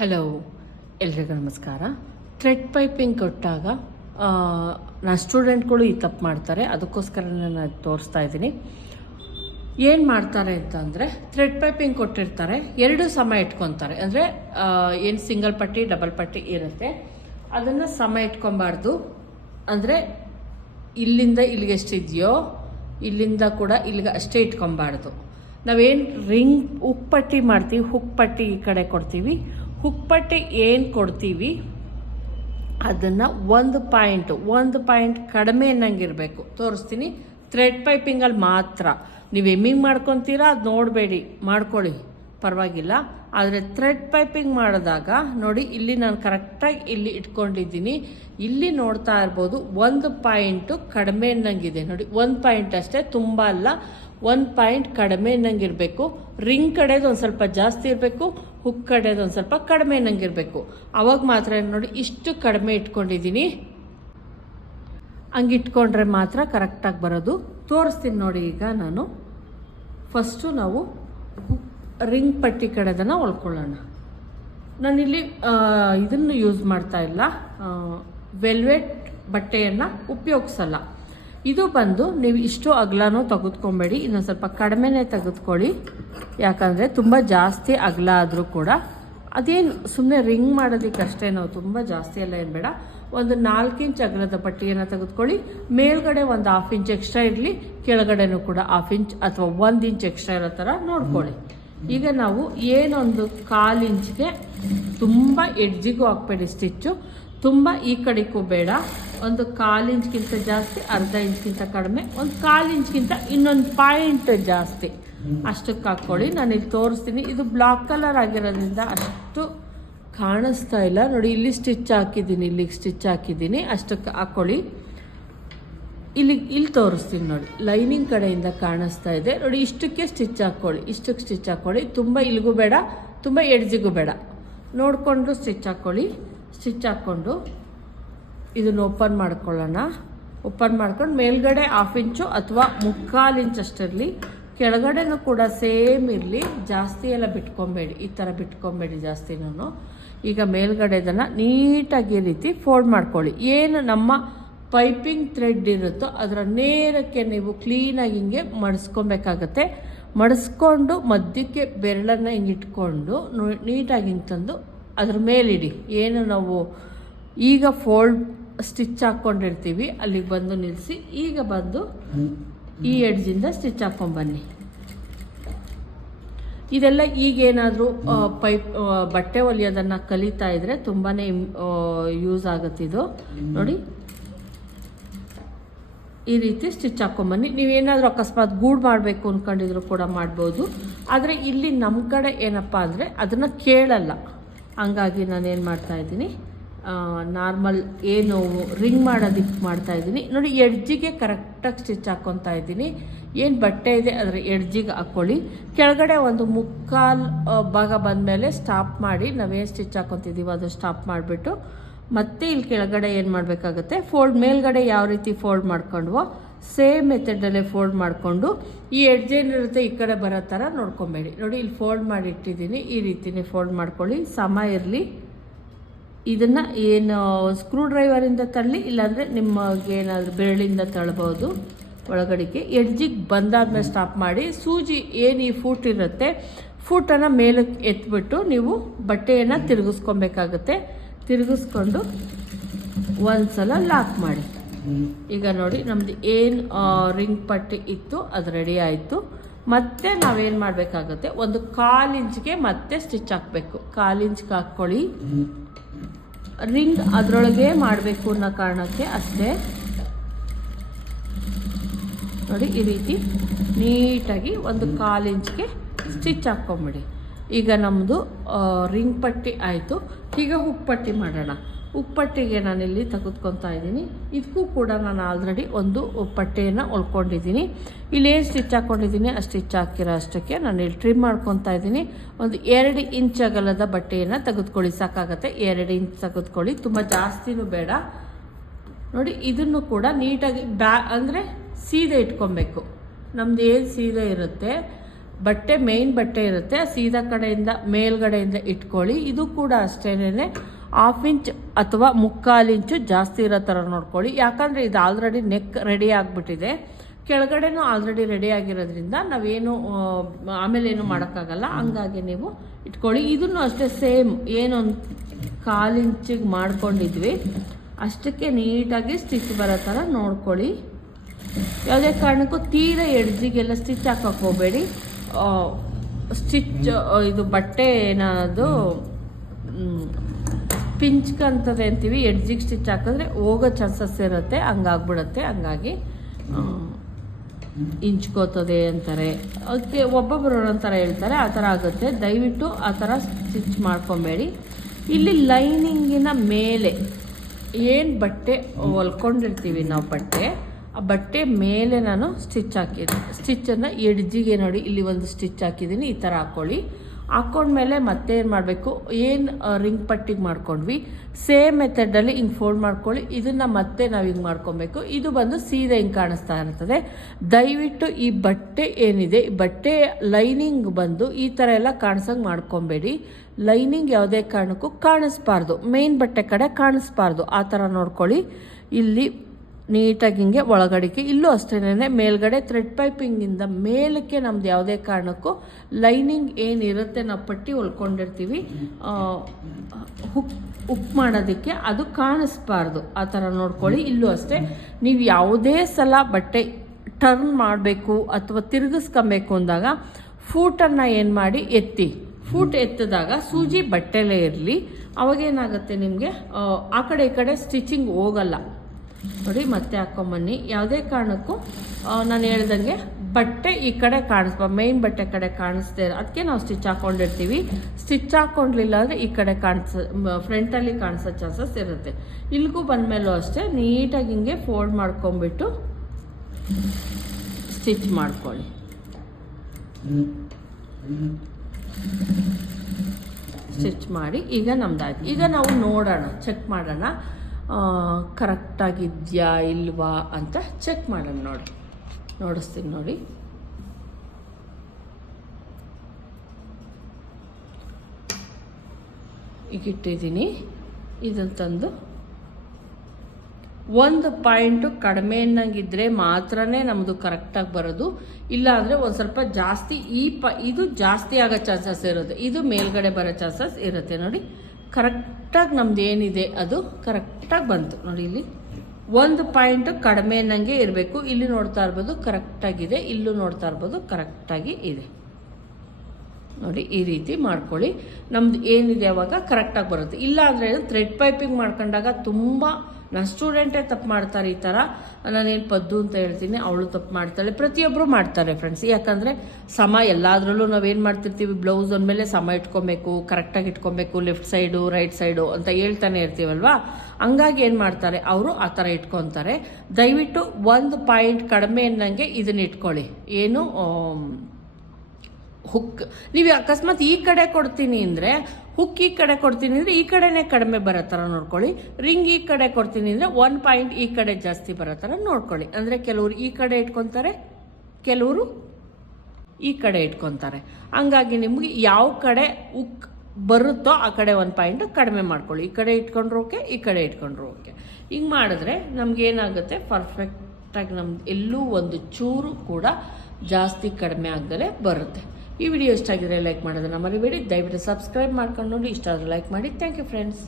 Hello, ಎಲ್ರಿಗೂ ನಮಸ್ಕಾರ. Thread piping ಕೊಟ್ಟಾಗ ನನ್ನ ಸ್ಟೂಡೆಂಟ್ಗಳು ಈ ತಪ್ಪು ಮಾಡ್ತಾರೆ, ಅದಕ್ಕೋಸ್ಕರ ನಾನು ತೋರಿಸ್ತಾ ಇದ್ದೀನಿ. ಏನು ಮಾಡ್ತಾರೆ ಅಂತಂದರೆ ಥ್ರೆಡ್ ಪೈಪಿಂಗ್ ಕೊಟ್ಟಿರ್ತಾರೆ, ಎರಡು ಸಮ ಇಟ್ಕೊತಾರೆ. ಅಂದರೆ ಏನು ಸಿಂಗಲ್ ಪಟ್ಟಿ, ಡಬಲ್ ಪಟ್ಟಿ ಇರುತ್ತೆ. ಅದನ್ನು ಸಮ ಇಟ್ಕೊಬಾರ್ದು. ಅಂದರೆ, ಇಲ್ಲಿಂದ ಇಲ್ಲಿಗೆ ಎಷ್ಟಿದೆಯೋ ಇಲ್ಲಿಂದ ಕೂಡ ಇಲ್ಲಿಗೆ ಅಷ್ಟೇ ಇಟ್ಕೊಬಾರ್ದು. ನಾವೇನು ರಿಂಗ್ ಉಪ್ಪು ಪಟ್ಟಿ ಮಾಡ್ತೀವಿ, ಹುಕ್ ಪಟ್ಟಿ ಈ ಕಡೆ ಕೊಡ್ತೀವಿ. ಹುಕ್ ಪಟ್ಟಿ ಏನು ಕೊಡ್ತೀವಿ? ಅದನ್ನು ಒಂದು ಪಾಯಿಂಟು, ಒಂದು ಪಾಯಿಂಟ್ ಕಡಿಮೆ ಅನ್ನಂಗಿರಬೇಕು. ತೋರಿಸ್ತೀನಿ. ಥ್ರೆಡ್ ಪೈಪಿಂಗಲ್ಲಿ ಮಾತ್ರ. ನೀವು ಎಮ್ಮಿಂಗ್ ಮಾಡ್ಕೊತೀರಾ? ಅದು ನೋಡಬೇಡಿ. ಮಾಡ್ಕೊಳ್ಳಿ. ಪರವಾಗಿಲ್ಲ. ಆದರೆ ಥ್ರೆಡ್ ಪೈಪಿಂಗ್ ಮಾಡಿದಾಗ ನೋಡಿ ಇಲ್ಲಿ ನಾನು ಕರೆಕ್ಟಾಗಿ ಇಲ್ಲಿ ಇಟ್ಕೊಂಡಿದ್ದೀನಿ. ಇಲ್ಲಿ ನೋಡ್ತಾ ಇರ್ಬೋದು ಒಂದು ಪಾಯಿಂಟು ಕಡಿಮೆ ಅನ್ನಂಗಿದೆ. ನೋಡಿ, ಒಂದು ಪಾಯಿಂಟ್ ಅಷ್ಟೇ, ತುಂಬ ಅಲ್ಲ. ಒಂದು ಪಾಯಿಂಟ್ ಕಡಿಮೆ ಇರಬೇಕು ರಿಂಗ್ ಕಡೆದು ಒಂದು ಸ್ವಲ್ಪ ಜಾಸ್ತಿ ಇರಬೇಕು ಹುಕ್ ಕಡೆದು ಒಂದು ಸ್ವಲ್ಪ ಕಡಿಮೆ ಅನ್ನಂಗಿರಬೇಕು. ಅವಾಗ ಮಾತ್ರ ನೋಡಿ ಇಷ್ಟು ಕಡಿಮೆ ಇಟ್ಕೊಂಡಿದ್ದೀನಿ. ಹಂಗೆ ಇಟ್ಕೊಂಡ್ರೆ ಮಾತ್ರ ಕರೆಕ್ಟಾಗಿ ಬರೋದು. ತೋರಿಸ್ತೀನಿ ನೋಡಿ ಈಗ ನಾನು. ಫಸ್ಟು ನಾವು ರಿಂಗ್ ಪಟ್ಟಿ ಕಡೆದನ್ನು ಹೊಲ್ಕೊಳ್ಳೋಣ. ನಾನಿಲ್ಲಿ ಇದನ್ನು ಯೂಸ್ ಮಾಡ್ತಾ ಇಲ್ಲ. ವೆಲ್ವೆಟ್ ಬಟ್ಟೆಯನ್ನು ಉಪಯೋಗಿಸಲ್ಲ. ಇದು ಬಂದು ನೀವು ಇಷ್ಟು ಅಗಲನೂ ತೆಗೆದುಕೊಬೇಡಿ. ಇನ್ನೊಂದು ಸ್ವಲ್ಪ ಕಡಿಮೆನೇ ತೆಗೆದುಕೊಳ್ಳಿ. ಯಾಕಂದರೆ ತುಂಬ ಜಾಸ್ತಿ ಅಗಲ ಆದರೂ ಕೂಡ ಅದೇನು ಸುಮ್ಮನೆ ರಿಂಗ್ ಮಾಡೋದಿಕ್ಕೆ ಅಷ್ಟೇ ನಾವು ತುಂಬ ಜಾಸ್ತಿ ಎಲ್ಲ ಏನು ಬೇಡ. ಒಂದು ನಾಲ್ಕು ಇಂಚ್ ಅಗಲದ ಪಟ್ಟಿಯನ್ನು ತೆಗೆದುಕೊಳ್ಳಿ. ಮೇಲ್ಗಡೆ ಒಂದು ಹಾಫ್ ಇಂಚ್ ಎಕ್ಸ್ಟ್ರಾ ಇರಲಿ, ಕೆಳಗಡೆನೂ ಕೂಡ ಹಾಫ್ ಇಂಚ್ ಅಥವಾ ಒಂದು ಇಂಚ್ ಎಕ್ಸ್ಟ್ರಾ ಇರೋ ಥರ ನೋಡ್ಕೊಳ್ಳಿ. ಈಗ ನಾವು ಏನೊಂದು ಕಾಲು ಇಂಚ್ಗೆ ತುಂಬ ಎಡ್ಜಿಗೂ ಹಾಕ್ಬೇಡಿ ಸ್ಟಿಚ್ಚು. ತುಂಬ ಈ ಕಡೆಗೂ ಬೇಡ. ಒಂದು ಕಾಲು ಇಂಚ್ಗಿಂತ ಜಾಸ್ತಿ, ಅರ್ಧ ಇಂಚ್ಗಿಂತ ಕಡಿಮೆ, ಒಂದು ಕಾಲು ಇಂಚ್ಗಿಂತ ಇನ್ನೊಂದು ಪಾಯಿಂಟ್ ಜಾಸ್ತಿ. ಅಷ್ಟಕ್ಕೆ ಹಾಕ್ಕೊಳ್ಳಿ. ನಾನು ಇಲ್ಲಿ ತೋರಿಸ್ತೀನಿ. ಇದು ಬ್ಲಾಕ್ ಕಲರ್ ಆಗಿರೋದ್ರಿಂದ ಅಷ್ಟು ಕಾಣಿಸ್ತಾ ಇಲ್ಲ. ನೋಡಿ, ಇಲ್ಲಿ ಸ್ಟಿಚ್ ಹಾಕಿದ್ದೀನಿ, ಇಲ್ಲಿಗೆ ಸ್ಟಿಚ್ ಹಾಕಿದ್ದೀನಿ. ಅಷ್ಟಕ್ಕೆ ಹಾಕ್ಕೊಳ್ಳಿ. ಇಲ್ಲಿ ಇಲ್ಲಿ ತೋರಿಸ್ತೀನಿ ನೋಡಿ. ಲೈನಿಂಗ್ ಕಡೆಯಿಂದ ಕಾಣಿಸ್ತಾ ಇದೆ. ನೋಡಿ, ಇಷ್ಟಕ್ಕೆ ಸ್ಟಿಚ್ ಹಾಕ್ಕೊಳ್ಳಿ ಇಷ್ಟಕ್ಕೆ ಸ್ಟಿಚ್ ಹಾಕ್ಕೊಳ್ಳಿ ತುಂಬ ಇಲ್ಲಿಗೂ ಬೇಡ, ತುಂಬ ಎಡ್ಜಿಗೂ ಬೇಡ. ನೋಡಿಕೊಂಡು ಸ್ಟಿಚ್ ಹಾಕ್ಕೊಳ್ಳಿ ಸ್ಟಿಚ್ ಹಾಕ್ಕೊಂಡು ಇದನ್ನು ಓಪನ್ ಮಾಡ್ಕೊಳ್ಳೋಣ. ಓಪನ್ ಮಾಡ್ಕೊಂಡು ಮೇಲ್ಗಡೆ ಹಾಫ್ ಇಂಚು ಅಥವಾ ಮುಕ್ಕಾಲು ಇಂಚ್ ಅಷ್ಟಿರಲಿ ಕೆಳಗಡೆನೂ ಕೂಡ ಸೇಮ್ ಇರಲಿ. ಜಾಸ್ತಿ ಎಲ್ಲ ಬಿಟ್ಕೊಬೇಡಿ. ಈ ಥರ ಬಿಟ್ಕೊಬೇಡಿ ಜಾಸ್ತಿ ನಾನು. ಈಗ ಮೇಲ್ಗಡೆದನ್ನು ನೀಟಾಗಿ ರೀತಿ ಫೋಲ್ಡ್ ಮಾಡ್ಕೊಳ್ಳಿ. ಏನು ನಮ್ಮ ಪೈಪಿಂಗ್ ಥ್ರೆಡ್ ಇರುತ್ತೋ ಅದರ ನೇರಕ್ಕೆ ನೀವು ಕ್ಲೀನಾಗಿ ಹಿಂಗೆ ಮಡಿಸ್ಕೊಬೇಕಾಗತ್ತೆ. ಮಡಿಸ್ಕೊಂಡು ಮಧ್ಯಕ್ಕೆ ಬೆರಳನ್ನು ಹಿಂಗೆ ಇಟ್ಕೊಂಡು ನೀಟಾಗಿ ಹಿಂಗೆ ತಂದು ಅದ್ರ ಮೇಲಿಡಿ. ಏನು ನಾವು ಈಗ ಫೋಲ್ಡ್ ಸ್ಟಿಚ್ ಹಾಕ್ಕೊಂಡಿರ್ತೀವಿ, ಅಲ್ಲಿಗೆ ಬಂದು ನಿಲ್ಲಿಸಿ ಈಗ ಬಂದು ಈ ಎಡ್ಜಿಂದ ಸ್ಟಿಚ್ ಹಾಕ್ಕೊಂಬನ್ನಿ ಇದೆಲ್ಲ ಈಗೇನಾದರೂ ಪೈಪ್ ಬಟ್ಟೆ ಹೊಲಿಯೋದನ್ನು ಕಲಿತಾ ಇದ್ರೆ ತುಂಬಾ ಯೂಸ್ ಆಗುತ್ತಿದ್ದು ನೋಡಿ ಈ ರೀತಿ ಸ್ಟಿಚ್ ಹಾಕ್ಕೊಂಬನ್ನಿ ನೀವೇನಾದರೂ ಅಕಸ್ಮಾತ್ ಗೂಡು ಮಾಡಬೇಕು ಅಂದ್ಕೊಂಡಿದ್ರು ಕೂಡ ಮಾಡ್ಬೋದು. ಆದರೆ ಇಲ್ಲಿ ನಮ್ಮ ಕಡೆ ಏನಪ್ಪ ಅಂದರೆ ಅದನ್ನು ಕೇಳಲ್ಲ. ಹಂಗಾಗಿ ನಾನೇನು ಮಾಡ್ತಾ ಇದ್ದೀನಿ. ನಾರ್ಮಲ್ ಏನು ರಿಂಗ್ ಮಾಡೋದಕ್ಕೆ ಮಾಡ್ತಾ ಇದ್ದೀನಿ. ನೋಡಿ, ಎಡ್ಜಿಗೆ ಕರೆಕ್ಟಾಗಿ ಸ್ಟಿಚ್ ಹಾಕ್ಕೊತಾ ಇದ್ದೀನಿ. ಏನು ಬಟ್ಟೆ ಇದೆ ಅದರ ಎಡ್ಜಿಗೆ ಹಾಕ್ಕೊಳ್ಳಿ ಕೆಳಗಡೆ ಒಂದು ಮುಕ್ಕಾಲು ಭಾಗ ಬಂದಮೇಲೆ ಸ್ಟಾಪ್ ಮಾಡಿ ನಾವೇನು ಸ್ಟಿಚ್ ಹಾಕ್ಕೊತಿದ್ದೀವೋ ಅದು ಸ್ಟಾಪ್ ಮಾಡಿಬಿಟ್ಟು ಮತ್ತೆ ಇಲ್ಲಿ ಕೆಳಗಡೆ ಏನು ಮಾಡಬೇಕಾಗುತ್ತೆ? ಫೋಲ್ಡ್ ಮೇಲ್ಗಡೆ ಯಾವ ರೀತಿ ಫೋಲ್ಡ್ ಮಾಡ್ಕೊಂಡ್ವೋ ಸೇಮ್ ಮೆಥಡಲ್ಲೇ ಫೋಲ್ಡ್ ಮಾಡಿಕೊಂಡು, ಈ ಎಡ್ಜ್ ಏನಿರುತ್ತೆ ಈ ಕಡೆ ಬರೋ ಥರ ನೋಡ್ಕೊಬೇಡಿ. ನೋಡಿ, ಇಲ್ಲಿ ಫೋಲ್ಡ್ ಮಾಡಿ ಇಟ್ಟಿದ್ದೀನಿ ಈ ರೀತಿನೇ ಫೋಲ್ಡ್ ಮಾಡ್ಕೊಳ್ಳಿ. ಸಮ ಇರಲಿ. ಇದನ್ನು ಏನು ಸ್ಕ್ರೂ ಡ್ರೈವರಿಂದ ತಳ್ಳಿ, ಇಲ್ಲಾಂದರೆ ನಿಮಗೆ ಏನಾದರೂ ಬೆರಳಿಂದ ತಳ್ಬೋದು. ಒಳಗಡೆಗೆ ಎಡ್ಜಿಗೆ ಬಂದಾದ್ಮೇಲೆ ಸ್ಟಾಪ್ ಮಾಡಿ. ಸೂಜಿ ಏನು ಈ ಫೂಟ್ ಇರುತ್ತೆ ಫೂಟನ್ನು ಮೇಲಕ್ಕೆ ಎತ್ಬಿಟ್ಟು ನೀವು ಬಟ್ಟೆಯನ್ನು ತಿರುಗಿಸ್ಕೊಬೇಕಾಗತ್ತೆ. ತಿರುಗಿಸ್ಕೊಂಡು ಒಂದ್ಸಲ ಲಾಕ್ ಮಾಡಿ. ಈಗ ನೋಡಿ ನಮ್ದು ಏನು ರಿಂಗ್ ಪಟ್ಟಿ ಇತ್ತು ಅದು ರೆಡಿ ಆಯಿತು. ಮತ್ತೆ ನಾವೇನು ಮಾಡಬೇಕಾಗುತ್ತೆ ಒಂದು ಕಾಲು ಇಂಚ್ಗೆ ಮತ್ತೆ ಸ್ಟಿಚ್ ಹಾಕಬೇಕು. ಕಾಲು ಇಂಚ್ಗೆ ಹಾಕ್ಕೊಳ್ಳಿ. ರಿಂಗ್ ಅದರೊಳಗೆ ಮಾಡಬೇಕು ಅನ್ನೋ ಕಾರಣಕ್ಕೆ ಅಷ್ಟೇ. ನೋಡಿ ಈ ರೀತಿ ನೀಟಾಗಿ ಒಂದು ಕಾಲು ಇಂಚ್ಗೆ ಸ್ಟಿಚ್ ಹಾಕ್ಕೊಂಬಿಡಿ. ಈಗ ನಮ್ಮದು ರಿಂಗ್ ಪಟ್ಟಿ ಆಯಿತು. ಈಗ ಉಪ್ಪಟ್ಟಿ ಮಾಡೋಣ. ಉಪ್ಪಟ್ಟಿಗೆ ನಾನಿಲ್ಲಿ ತೆಗೆದುಕೊತಾ ಇದ್ದೀನಿ. ಇದಕ್ಕೂ ಕೂಡ ನಾನು ಆಲ್ರೆಡಿ ಒಂದು ಪಟ್ಟಿಯನ್ನು ಹೊಲ್ಕೊಂಡಿದ್ದೀನಿ. ಇಲ್ಲಿ ಏನು ಸ್ಟಿಚ್ ಹಾಕ್ಕೊಂಡಿದ್ದೀನಿ ಆ ಸ್ಟಿಚ್ ಹಾಕಿರೋ ಅಷ್ಟಕ್ಕೆ ನಾನು ಇಲ್ಲಿ ಟ್ರಿಮ್ ಮಾಡ್ಕೊತಾ ಇದ್ದೀನಿ. ಒಂದು ಎರಡು ಇಂಚ್ ಅಗಲದ ಬಟ್ಟೆಯನ್ನು ತೆಗೆದುಕೊಳ್ಳಿ. ಸಾಕಾಗತ್ತೆ. ಎರಡು ಇಂಚ್ ತೆಗೆದುಕೊಳ್ಳಿ. ತುಂಬ ಜಾಸ್ತಿನೂ ಬೇಡ. ನೋಡಿ, ಇದನ್ನು ಕೂಡ ನೀಟಾಗಿ ಬ್ಯಾ ಅಂದರೆ ಸೀದೆ ಇಟ್ಕೊಬೇಕು. ನಮ್ದು ಏನು ಸೀದೆ ಇರುತ್ತೆ? ಬಟ್ಟೆ, ಮೇನ್ ಬಟ್ಟೆ ಇರುತ್ತೆ. ಸೀದಾ ಕಡೆಯಿಂದ ಮೇಲ್ಗಡೆಯಿಂದ ಇಟ್ಕೊಳ್ಳಿ. ಇದು ಕೂಡ ಅಷ್ಟೇನೆ ಹಾಫ್ ಇಂಚ್ ಅಥವಾ ಮುಕ್ಕಾಲು ಇಂಚು ಜಾಸ್ತಿ ಇರೋ ಥರ ನೋಡ್ಕೊಳ್ಳಿ. ಯಾಕಂದರೆ ಇದು ಆಲ್ರೆಡಿ ನೆಕ್ ರೆಡಿ ಆಗಿಬಿಟ್ಟಿದೆ. ಕೆಳಗಡೆನೂ ಆಲ್ರೆಡಿ ರೆಡಿ ಆಗಿರೋದ್ರಿಂದ ನಾವೇನು ಆಮೇಲೆ ಏನು ಮಾಡೋಕ್ಕಾಗಲ್ಲ. ಹಂಗಾಗಿ ನೀವು ಇಟ್ಕೊಳ್ಳಿ. ಇದನ್ನು ಅಷ್ಟೇ ಸೇಮ್ ಏನೊಂದು ಕಾಲು ಇಂಚಿಗೆ ಮಾಡ್ಕೊಂಡಿದ್ವಿ. ಅಷ್ಟಕ್ಕೆ ನೀಟಾಗಿ ಸ್ಟಿಚ್ ಬರೋ ಥರ ನೋಡ್ಕೊಳ್ಳಿ. ಯಾವುದೇ ಕಾರಣಕ್ಕೂ ತೀರ ಎಡ್ಜಿಗೆಲ್ಲ ಸ್ಟಿಚ್ ಹಾಕಕ್ಕೆ ಹೋಗಬೇಡಿ. ಸ್ಟಿಚ್ ಇದು ಬಟ್ಟೆ ಏನದು ಪಿಂಚ್ಕಂತದೆ ಅಂತೀವಿ, ಎಡ್ಜಿಗೆ ಸ್ಟಿಚ್ ಹಾಕಿದ್ರೆ ಹೋಗೋ ಚಾನ್ಸಸ್ ಇರುತ್ತೆ, ಹಂಗಾಗ್ಬಿಡುತ್ತೆ, ಹಂಗಾಗಿ ಇಂಚ್ಕೋತದೆ ಅಂತಾರೆ. ಅದಕ್ಕೆ ಒಬ್ಬೊಬ್ಬರು ಒಂಥರ ಥರ ಹೇಳ್ತಾರೆ, ಆ ಥರ ಆಗುತ್ತೆ. ದಯವಿಟ್ಟು ಆ ಥರ ಸ್ಟಿಚ್ ಮಾಡ್ಕೊಬೇಡಿ. ಇಲ್ಲಿ ಲೈನಿಂಗಿನ ಮೇಲೆ ಏನು ಬಟ್ಟೆ ಹೊಲ್ಕೊಂಡಿರ್ತೀವಿ ನಾವು ಬಟ್ಟೆ ಆ ಬಟ್ಟೆ ಮೇಲೆ ನಾನು ಸ್ಟಿಚ್ ಹಾಕಿದ್ದೆ ಸ್ಟಿಚ್ಚನ್ನು ಎಡ್ಜಿಗೆ ನೋಡಿ, ಇಲ್ಲಿ ಒಂದು ಸ್ಟಿಚ್ ಹಾಕಿದ್ದೀನಿ, ಈ ಥರ ಹಾಕ್ಕೊಳ್ಳಿ ಹಾಕ್ಕೊಂಡ್ಮೇಲೆ ಮತ್ತೆ ಏನು ಮಾಡಬೇಕು? ಏನು ರಿಂಗ್ ಪಟ್ಟಿಗೆ ಮಾಡ್ಕೊಂಡ್ವಿ. ಸೇಮ್ ಮೆಥಡಲ್ಲಿ ಹಿಂಗೆ ಫೋಲ್ಡ್ ಮಾಡ್ಕೊಳ್ಳಿ. ಇದನ್ನು ಮತ್ತೆ ನಾವು ಹಿಂಗೆ ಮಾಡ್ಕೊಬೇಕು. ಇದು ಬಂದು ಸೀದಾ ಹಿಂಗೆ ಕಾಣಿಸ್ತಾ ಇರ್ತದೆ. ದಯವಿಟ್ಟು ಈ ಬಟ್ಟೆ ಏನಿದೆ, ಈ ಬಟ್ಟೆ ಲೈನಿಂಗ್ ಬಂದು ಈ ಥರ ಎಲ್ಲ ಕಾಣಿಸೋಂಗೆ ಮಾಡ್ಕೊಬೇಡಿ. ಲೈನಿಂಗ್ ಯಾವುದೇ ಕಾರಣಕ್ಕೂ ಕಾಣಿಸ್ಬಾರ್ದು. ಮೇನ್ ಬಟ್ಟೆ ಕಡೆ ಕಾಣಿಸ್ಬಾರ್ದು. ಆ ಥರ ನೋಡ್ಕೊಳ್ಳಿ. ಇಲ್ಲಿ ನೀಟಾಗಿ ಹಿಂಗೆ ಒಳಗಡೆಗೆ ಇಲ್ಲೂ ಅಷ್ಟೇನೆ ಮೇಲ್ಗಡೆ ಥ್ರೆಡ್ ಪೈಪಿಂಗಿಂದ ಮೇಲಕ್ಕೆ ನಮ್ದು ಯಾವುದೇ ಕಾರಣಕ್ಕೂ ಲೈನಿಂಗ್ ಏನಿರುತ್ತೆ ನಾವು ಪಟ್ಟಿ ಹೊಲ್ಕೊಂಡಿರ್ತೀವಿ. ಹುಕ್ ಉಕ್ ಮಾಡೋದಕ್ಕೆ ಅದು ಕಾಣಿಸ್ಬಾರ್ದು. ಆ ಥರ ನೋಡ್ಕೊಳ್ಳಿ, ಇಲ್ಲೂ ಅಷ್ಟೇ. ನೀವು ಯಾವುದೇ ಸಲ ಬಟ್ಟೆ ಟರ್ನ್ ಮಾಡಬೇಕು ಅಥವಾ ತಿರುಗಿಸ್ಕೊಬೇಕು ಅಂದಾಗ ಫೂಟನ್ನು ಏನು ಮಾಡಿ ಎತ್ತಿ. ಫೂಟ್ ಎತ್ತಿದಾಗ ಸೂಜಿ ಬಟ್ಟೆಲೇ ಇರಲಿ. ಅವಾಗೇನಾಗುತ್ತೆ ನಿಮಗೆ? ಆ ಕಡೆ ಈ ಕಡೆ ಸ್ಟಿಚಿಂಗ್ ಹೋಗಲ್ಲ. ನೋಡಿ, ಮತ್ತೆ ಹಾಕೊಂಬನ್ನಿ. ಯಾವುದೇ ಕಾರಣಕ್ಕೂ ನಾನು ಹೇಳ್ದಂಗೆ ಬಟ್ಟೆ ಈ ಕಡೆ ಕಾಣಿಸ್ಬ ಮೇನ್ ಬಟ್ಟೆ ಕಡೆ ಕಾಣಿಸ್ದೆ ಅದಕ್ಕೆ ನಾವು ಸ್ಟಿಚ್ ಹಾಕೊಂಡಿರ್ತೀವಿ. ಸ್ಟಿಚ್ ಹಾಕೊಂಡಿಲ್ಲ ಅಂದರೆ ಈ ಕಡೆ ಕಾಣಿಸ ಫ್ರಂಟಲ್ಲಿ ಕಾಣಿಸೋ ಚಾನ್ಸಸ್ ಇರುತ್ತೆ. ಇಲ್ಲಿಗೂ ಬಂದಮೇಲೂ ಅಷ್ಟೇ, ನೀಟಾಗಿ ಹಿಂಗೆ ಫೋಲ್ಡ್ ಮಾಡ್ಕೊಂಬಿಟ್ಟು ಸ್ಟಿಚ್ ಮಾಡ್ಕೊಳ್ಳಿ. ಸ್ಟಿಚ್ ಮಾಡಿ, ಈಗ ನಮ್ದಾಯ್ತು. ಈಗ ನಾವು ನೋಡೋಣ ಚೆಕ್ ಮಾಡೋಣ. ಕರೆಕ್ಟಾಗಿದೆಯಾ ಇಲ್ವಾ ಅಂತ ಚೆಕ್ ಮಾಡೋಣ ನೋಡಿ. ನೋಡಿಸ್ತೀನಿ ನೋಡಿ. ಈಗ ಇಟ್ಟಿದ್ದೀನಿ. ಇದನ್ನು ತಂದು ಒಂದು ಪಾಯಿಂಟು ಕಡಿಮೆ ಅನ್ನಂಗಿದ್ರೆ ಮಾತ್ರನೇ ನಮ್ಮದು ಕರೆಕ್ಟಾಗಿ ಬರೋದು. ಇಲ್ಲ ಅಂದರೆ ಒಂದು ಸ್ವಲ್ಪ ಜಾಸ್ತಿ ಈ ಪ ಇದು ಜಾಸ್ತಿ ಆಗೋ ಚಾನ್ಸಸ್ ಇರುತ್ತೆ. ಇದು ಮೇಲ್ಗಡೆ ಬರೋ ಚಾನ್ಸಸ್ ಇರುತ್ತೆ ನೋಡಿ. ಕರೆಕ್ಟಾಗಿ ನಮ್ದು ಏನಿದೆ ಅದು ಕರೆಕ್ಟಾಗಿ ಬಂತು. ನೋಡಿ ಇಲ್ಲಿ. ಒಂದು ಪಾಯಿಂಟು ಕಡಿಮೆ ಅನ್ನಂಗೆ ಇರಬೇಕು. ಇಲ್ಲಿ ನೋಡ್ತಾ ಇರ್ಬೋದು ಕರೆಕ್ಟಾಗಿದೆ. ಇಲ್ಲೂ ನೋಡ್ತಾ ಇರ್ಬೋದು ಕರೆಕ್ಟಾಗಿ ಇದೆ. ನೋಡಿ, ಈ ರೀತಿ ಮಾಡ್ಕೊಳ್ಳಿ. ನಮ್ದು ಏನಿದೆ ಅವಾಗ ಕರೆಕ್ಟಾಗಿ ಬರುತ್ತೆ. ಇಲ್ಲ ಅಂದರೆ ಥ್ರೆಡ್ ಪೈಪಿಂಗ್ ಮಾಡ್ಕೊಂಡಾಗ ತುಂಬ ನನ್ನ ಸ್ಟೂಡೆಂಟೇ ತಪ್ಪು ಮಾಡ್ತಾರೆ ಈ ಥರ ನಾನೇನು ಪದ್ದು ಅಂತ ಹೇಳ್ತೀನಿ, ಅವಳು ತಪ್ಪು ಮಾಡ್ತಾಳೆ. ಪ್ರತಿಯೊಬ್ಬರು ಮಾಡ್ತಾರೆ ಫ್ರೆಂಡ್ಸ್ ಯಾಕಂದರೆ ಸಮ ಎಲ್ಲದರಲ್ಲೂ ನಾವೇನು ಮಾಡ್ತಿರ್ತೀವಿ ಬ್ಲೌಸ್ ಅಂದಮೇಲೆ ಸಮ ಇಟ್ಕೊಬೇಕು ಕರೆಕ್ಟಾಗಿ ಇಟ್ಕೊಬೇಕು ಲೆಫ್ಟ್ ಸೈಡು ರೈಟ್ ಸೈಡು ಅಂತ ಹೇಳ್ತಾನೆ ಇರ್ತೀವಲ್ವಾ? ಹಂಗಾಗಿ ಏನು ಮಾಡ್ತಾರೆ, ಅವರು ಆ ಥರ ಇಟ್ಕೊತಾರೆ. ದಯವಿಟ್ಟು ಒಂದು ಪಾಯಿಂಟ್ ಕಡಿಮೆ ಅನ್ನಂಗೆ ಇದನ್ನ ಇಟ್ಕೊಳ್ಳಿ. ಏನು ಹುಕ್, ನೀವು ಅಕಸ್ಮಾತ್ ಈ ಕಡೆ ಕೊಡ್ತೀನಿ ಅಂದರೆ, ಹುಕ್ ಈ ಕಡೆ ಕೊಡ್ತೀನಿ ಅಂದರೆ ಈ ಕಡೆನೇ ಕಡಿಮೆ ಬರೋ ಥರ ನೋಡ್ಕೊಳ್ಳಿ. ರಿಂಗ್ ಈ ಕಡೆ ಕೊಡ್ತೀನಿ ಅಂದರೆ ಒನ್ ಪಾಯಿಂಟ್ ಈ ಕಡೆ ಜಾಸ್ತಿ ಬರೋ ಥರ ನೋಡ್ಕೊಳ್ಳಿ. ಅಂದರೆ ಕೆಲವರು ಈ ಕಡೆ ಇಟ್ಕೊತಾರೆ, ಕೆಲವರು ಈ ಕಡೆ ಇಟ್ಕೊತಾರೆ. ಹಂಗಾಗಿ ನಿಮಗೆ ಯಾವ ಕಡೆ ಉಕ್ ಬರುತ್ತೋ ಆ ಕಡೆ ಒಂದು ಪಾಯಿಂಟ್ ಕಡಿಮೆ ಮಾಡ್ಕೊಳ್ಳಿ. ಈ ಕಡೆ ಇಟ್ಕೊಂಡ್ರು ಓಕೆ ಈ ಕಡೆ ಇಟ್ಕೊಂಡ್ರು ಓಕೆ ಹಿಂಗೆ ಮಾಡಿದ್ರೆ ನಮಗೇನಾಗುತ್ತೆ ಪರ್ಫೆಕ್ಟಾಗಿ ನಮ್ದು ಎಲ್ಲೂ ಒಂದು ಚೂರು ಕೂಡ ಜಾಸ್ತಿ ಕಡಿಮೆ ಆಗದಲೇ ಬರುತ್ತೆ. ಈ ವಿಡಿಯೋ ಇಷ್ಟ ಆಗಿದ್ರೆ ಲೈಕ್ ಮಾಡೋದನ್ನ ಮರಿಬೇಡಿ. ದಯವಿಟ್ಟು ಸಬ್ಸ್ಕ್ರೈಬ್ ಮಾಡ್ಕೊಂಡು ನೋಡಿ. ಇಷ್ಟ ಆದರೆ ಲೈಕ್ ಮಾಡಿ. Thank you friends.